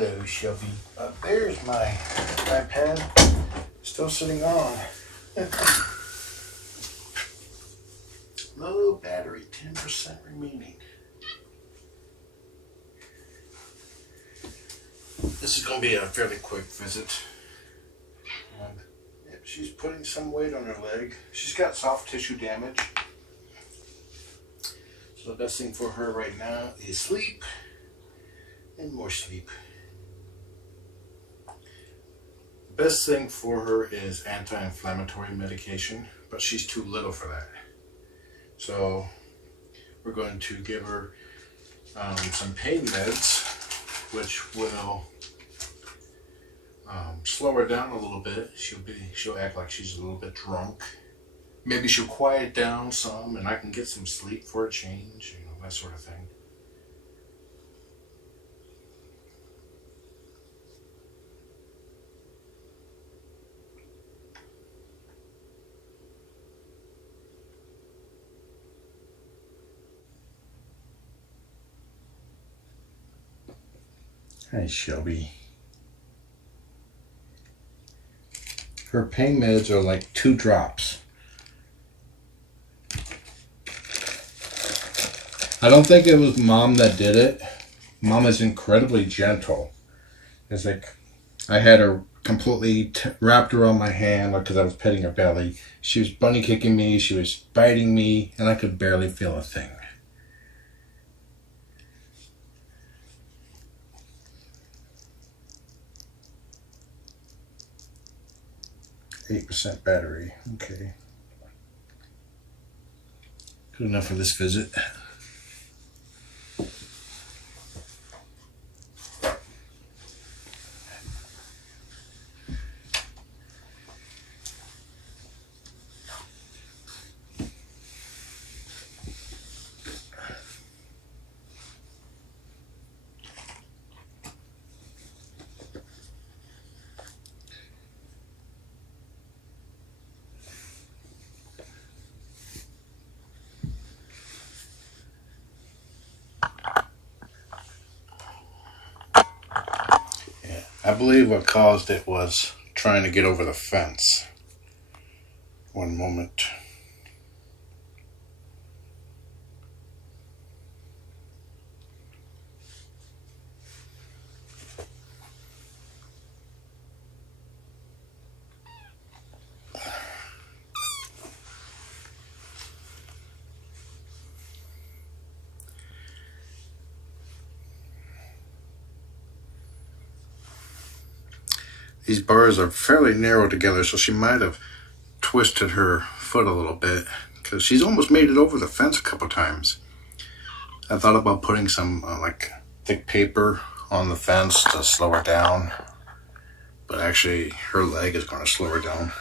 Hello, Shelby. There's my iPad. Still sitting on. Low battery, 10% remaining. This is going to be a fairly quick visit. She's putting some weight on her leg. She's got soft tissue damage. So the best thing for her right now is sleep and more sleep. The best thing for her is anti-inflammatory medication, but she's too little for that. So we're going to give her some pain meds, which will slow her down a little bit. She'll act like she's a little bit drunk. Maybe she'll quiet down some, and I can get some sleep for a change, you know, that sort of thing. Hi, Shelby. Her pain meds are like 2 drops. I don't think it was Mom that did it. Mom is incredibly gentle. It's like I had her completely wrapped around my hand because I was petting her belly. She was bunny kicking me, she was biting me, and I could barely feel a thing. %, battery. Okay. Good enough for this visit. I believe what caused it was trying to get over the fence. One moment. These bars are fairly narrow together, so she might have twisted her foot a little bit because she's almost made it over the fence a couple times. I thought about putting some like thick paper on the fence to slow her down, but actually her leg is going to slow her down.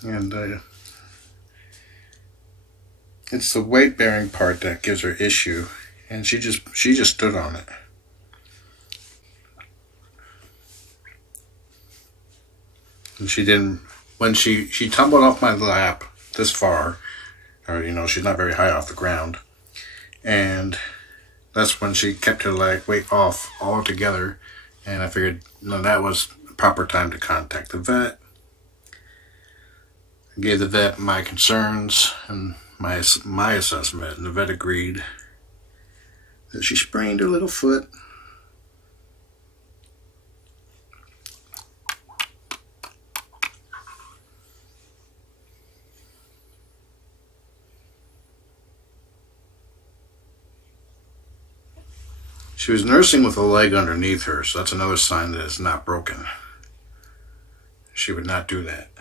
And it's the weight bearing part that gives her issue, and she just stood on it. And she didn't, when she tumbled off my lap this far, or you know, she's not very high off the ground, and that's when she kept her weight off altogether, and I figured, no, that was the proper time to contact the vet. I gave the vet my concerns and my assessment, and the vet agreed that she sprained her little foot. She was nursing with a leg underneath her, so that's another sign that it's not broken. She would not do that.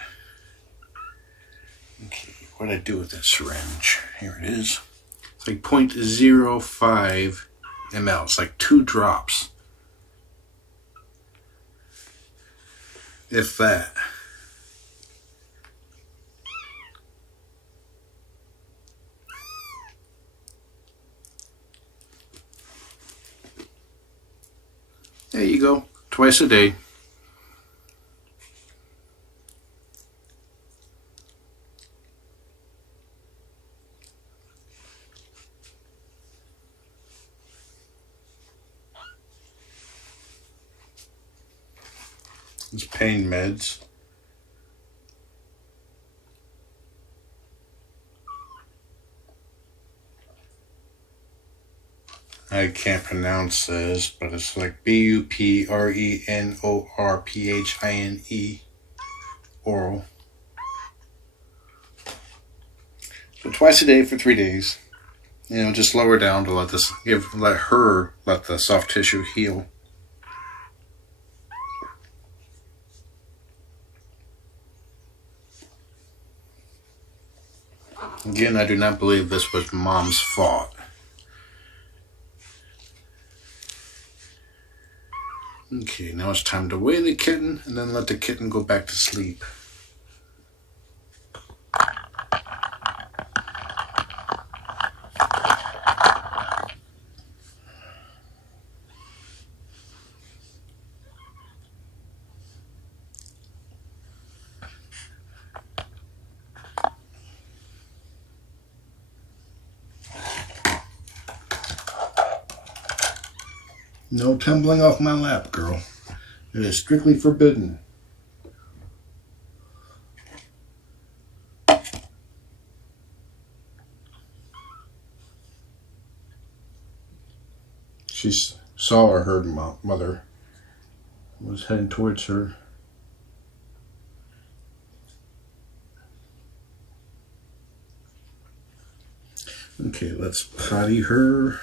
Okay, what did I do with that syringe? Here it is. It's like 0.05 ml. It's like 2 drops. If that. There you go. Twice a day. It's pain meds. I can't pronounce this, but it's like Buprennorphine, oral. So twice a day for 3 days. Just lower down to let her let the soft tissue heal. Again, I do not believe this was Mom's fault. Okay, now it's time to weigh the kitten and then let the kitten go back to sleep. No tumbling off my lap, girl. It is strictly forbidden. She saw or heard Mother was heading towards her. Okay, let's potty her.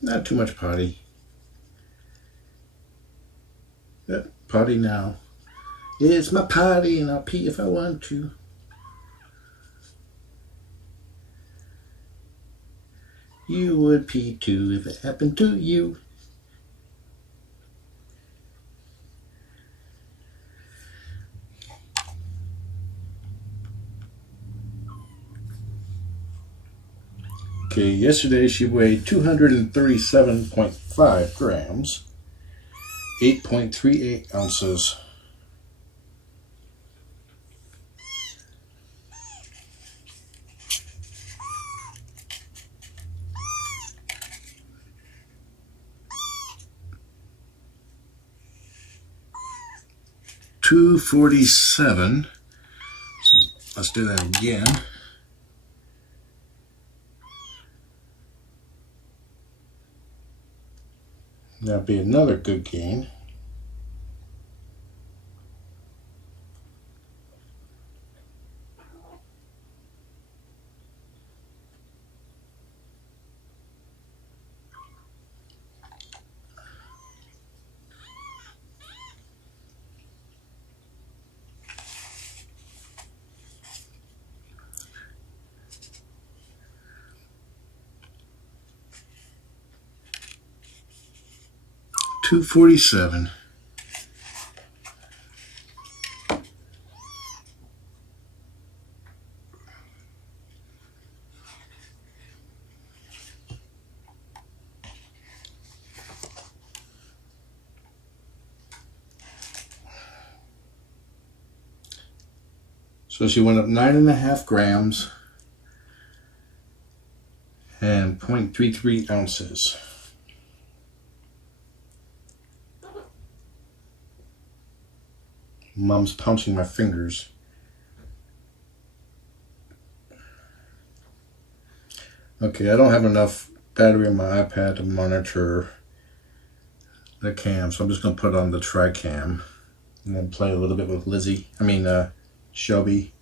Not too much potty. Yep, potty now. It's my potty and I'll pee if I want to. You would pee too if it happened to you. Okay, yesterday she weighed 237.5 grams, 8.38 ounces. $247. So let's do that again. That'd be another good gain. $247. So she went up 9.5 grams and 0.33 ounces. Mom's pouncing my fingers. Okay, I don't have enough battery on my iPad to monitor the cam, so I'm just going to put it on the tri-cam and then play a little bit with Shelby.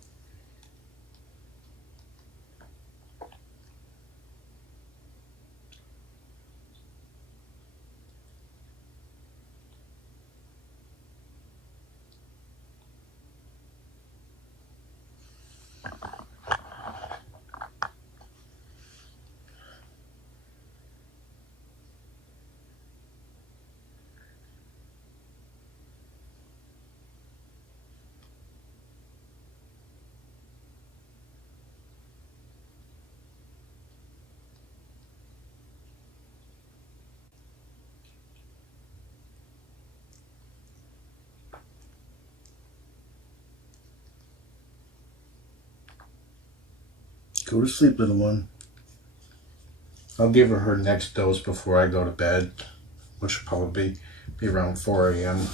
Go to sleep, little one. I'll give her next dose before I go to bed, which will probably be around 4 a.m.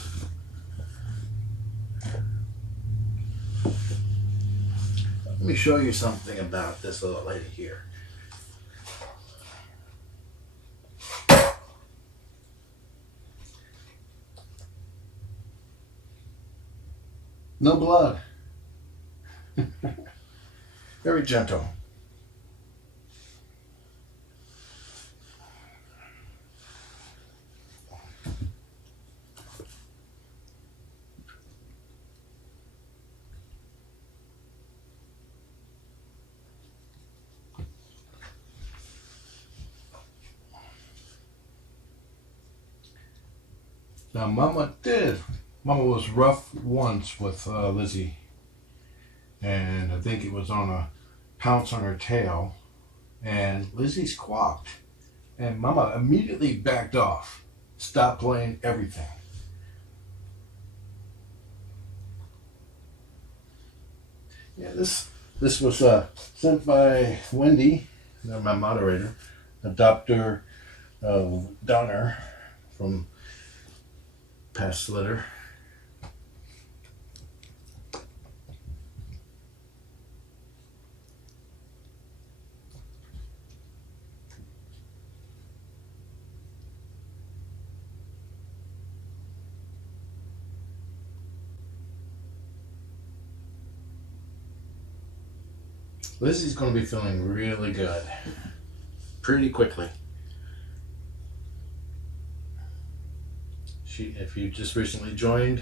Let me show you something about this little lady here. No blood. Very gentle. Now, Mama was rough once with Lizzie, and I think it was on a pounce on her tail, and Lizzie squawked, and Mama immediately backed off, stopped playing everything. Yeah, this was sent by Wendy, my moderator, adopter Donner from past litter. Lizzie's going to be feeling really good pretty quickly. If you just recently joined,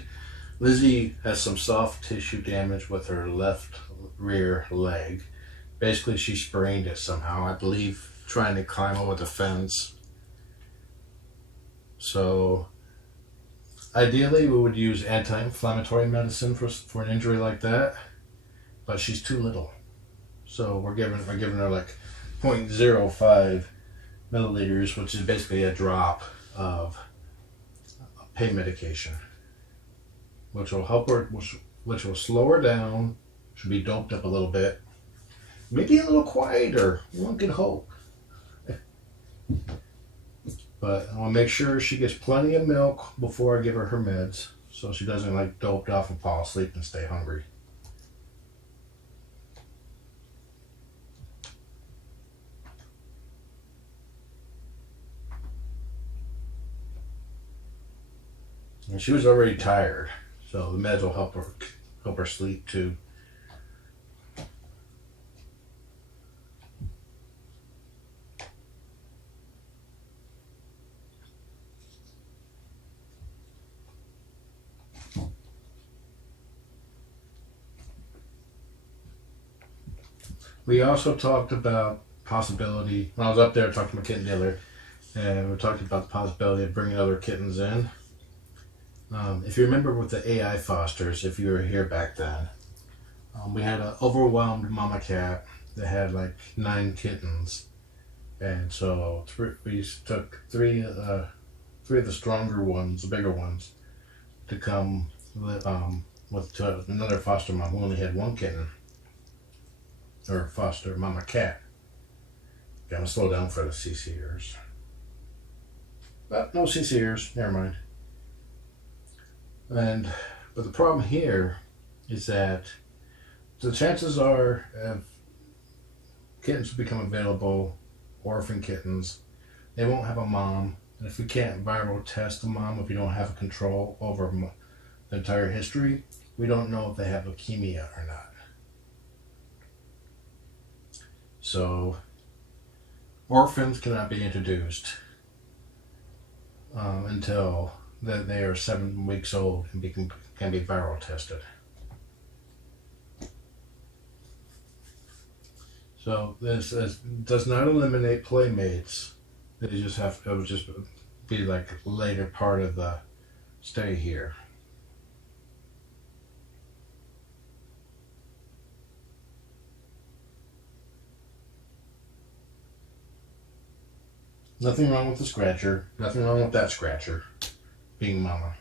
Lizzie has some soft tissue damage with her left rear leg. Basically, she sprained it somehow, I believe, trying to climb over the fence. So, ideally, we would use anti-inflammatory medicine for an injury like that, but she's too little. So we're giving her like 0.05 milliliters, which is basically a drop of pain medication, which will help her, which will slow her down. She'll be doped up a little bit, maybe a little quieter. One can hope. But I want to make sure she gets plenty of milk before I give her meds, so she doesn't like doped off and fall asleep and stay hungry. And she was already tired, so the meds will help her sleep too. We also talked about possibility, when I was up there talking to my kitten dealer, and we talked about the possibility of bringing other kittens in. If you remember with the AI fosters, if you were here back then, we had an overwhelmed mama cat that had like 9 kittens, and so we took three of the stronger ones, the bigger ones, to come to another foster mom who only had 1 kitten, or foster mama cat. Okay, I'm gonna slow down for the CCers. But no CCers, never mind. But the problem here is that the chances are if kittens become available, orphan kittens, they won't have a mom. And if we can't viral test the mom, if we don't have control over the entire history, we don't know if they have leukemia or not. So orphans cannot be introduced until that they are 7 weeks old and can be viral tested. So this does not eliminate playmates. It would just be like later part of the stay here. Nothing wrong with the scratcher. Nothing wrong with that scratcher being mama.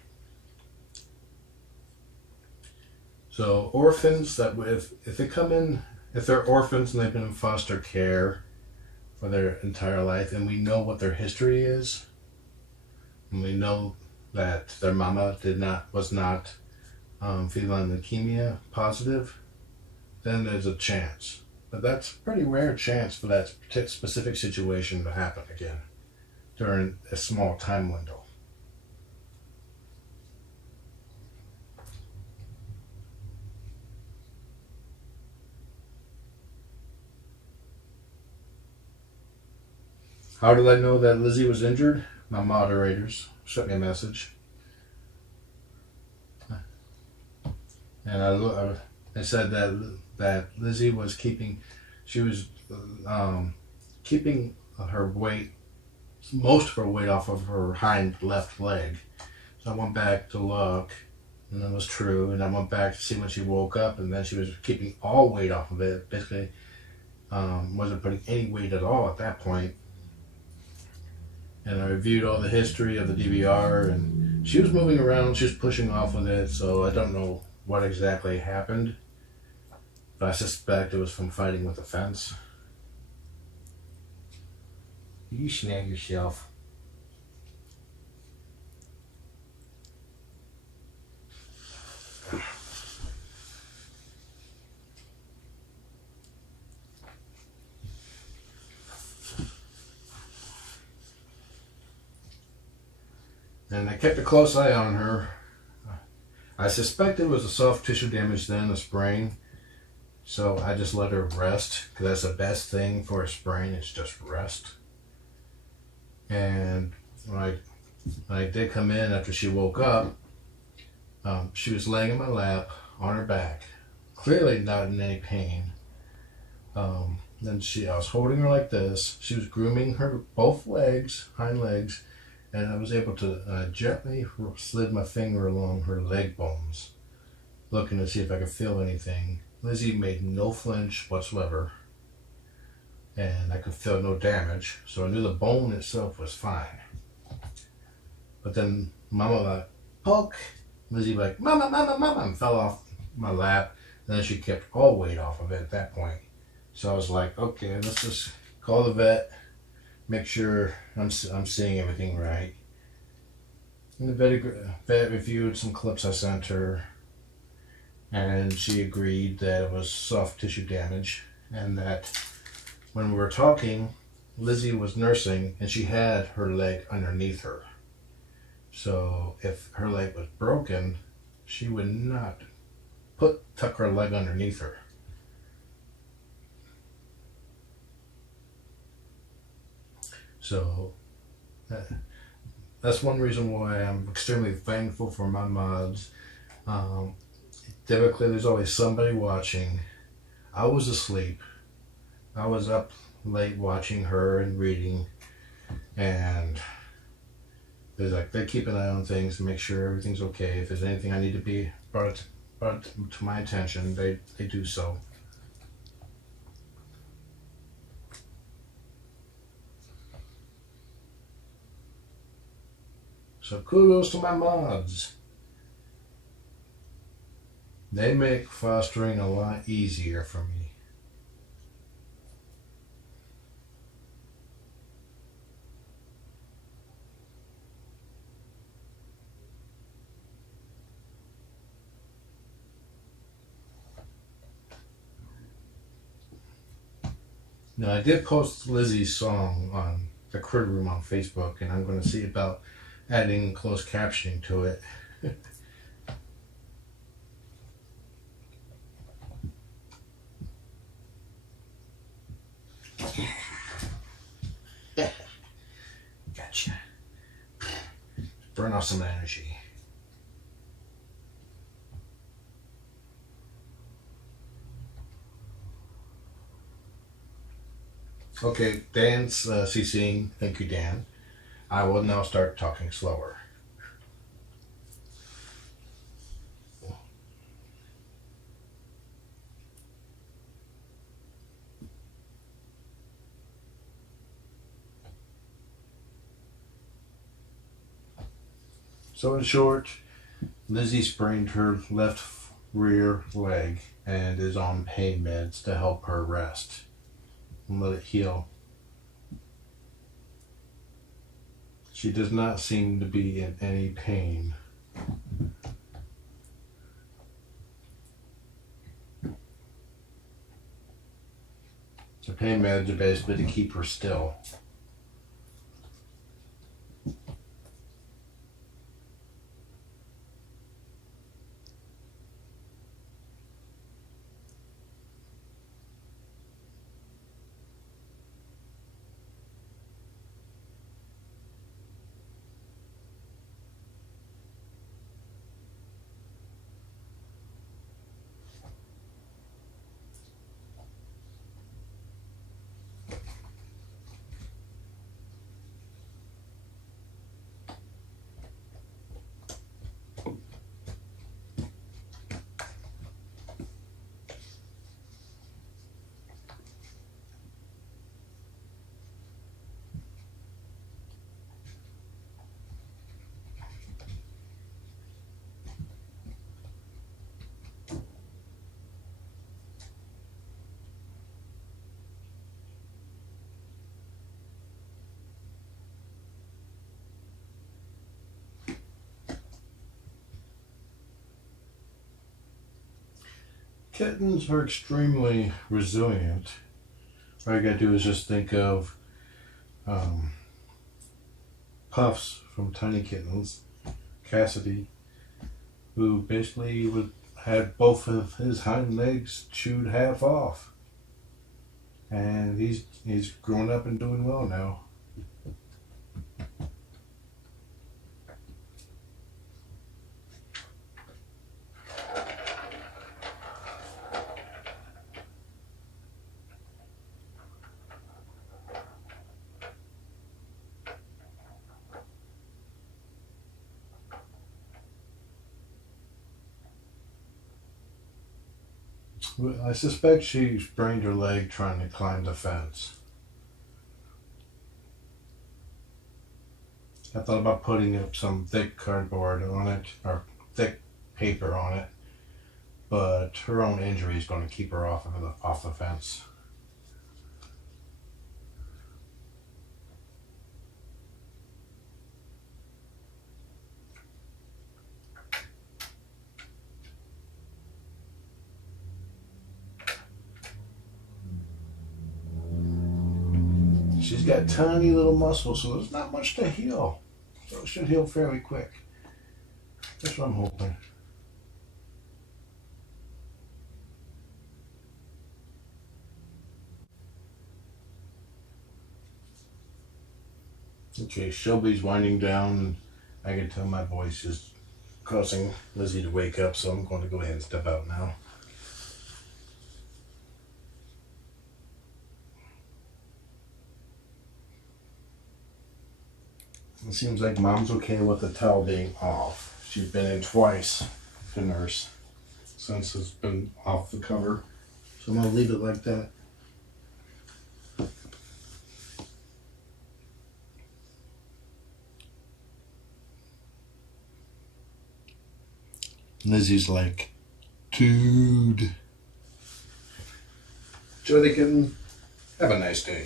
So orphans that if they come in if they're orphans and they've been in foster care for their entire life, and we know what their history is, and we know that their mama was not feline leukemia positive, then there's a chance. But that's a pretty rare chance for that specific situation to happen again during a small time window. How did I know that Lizzie was injured? My moderators sent me a message. And I said that Lizzie was keeping keeping her weight, most of her weight off of her hind left leg. So I went back to look, and it was true. And I went back to see when she woke up, and then she was keeping all weight off of it. Basically, wasn't putting any weight at all at that point. And I reviewed all the history of the DVR, and she was moving around, she was pushing off with it, so I don't know what exactly happened, but I suspect it was from fighting with the fence. You snag yourself. And I kept a close eye on her. I suspected it was a soft tissue damage then, a sprain. So I just let her rest, because that's the best thing for a sprain, is just rest. And when I did come in after she woke up, she was laying in my lap on her back, clearly not in any pain. Then I was holding her like this. She was grooming her both legs, hind legs, and I was able to gently slid my finger along her leg bones, looking to see if I could feel anything. Lizzie made no flinch whatsoever, and I could feel no damage, so I knew the bone itself was fine. But then Mama like, poke, Lizzie like, Mama, Mama, Mama, and fell off my lap, and then she kept all weight off of it at that point. So I was like, okay, let's just call the vet, make sure I'm seeing everything right. And the vet reviewed some clips I sent her, and she agreed that it was soft tissue damage, and that when we were talking, Lizzie was nursing and she had her leg underneath her. So if her leg was broken, she would not tuck her leg underneath her. So that's one reason why I'm extremely thankful for my mods. Typically there's always somebody watching. I was asleep. I was up late watching her and reading, and they keep an eye on things to make sure everything's okay. If there's anything I need to be brought to my attention, they do so. So kudos to my mods. They make fostering a lot easier for me. Now, I did post Lizzie's song on the Critter Room on Facebook, and I'm going to see about adding closed captioning to it. Gotcha. Burn off some energy. Okay, Dan's CCing. Thank you, Dan. I will now start talking slower. So in short, Lizzie sprained her left rear leg and is on pain meds to help her rest and let it heal. She does not seem to be in any pain. The pain meds are basically to keep her still. Kittens are extremely resilient. All you gotta do is just think of Puffs from Tiny Kittens, Cassidy, who basically had both of his hind legs chewed half off. And he's grown up and doing well now. I suspect she sprained her leg trying to climb the fence. I thought about putting up some thick cardboard on it, or thick paper on it, but her own injury is going to keep her off the fence. She's got tiny little muscles, so there's not much to heal. So it should heal fairly quick. That's what I'm hoping. Okay, Shelby's winding down. I can tell my voice is causing Lizzie to wake up, so I'm going to go ahead and step out now. It seems like Mom's okay with the towel being off. She's been in twice to nurse since it's been off the cover. So I'm going to leave it like that. Lizzie's like, dude. Enjoy the kitten. Have a nice day.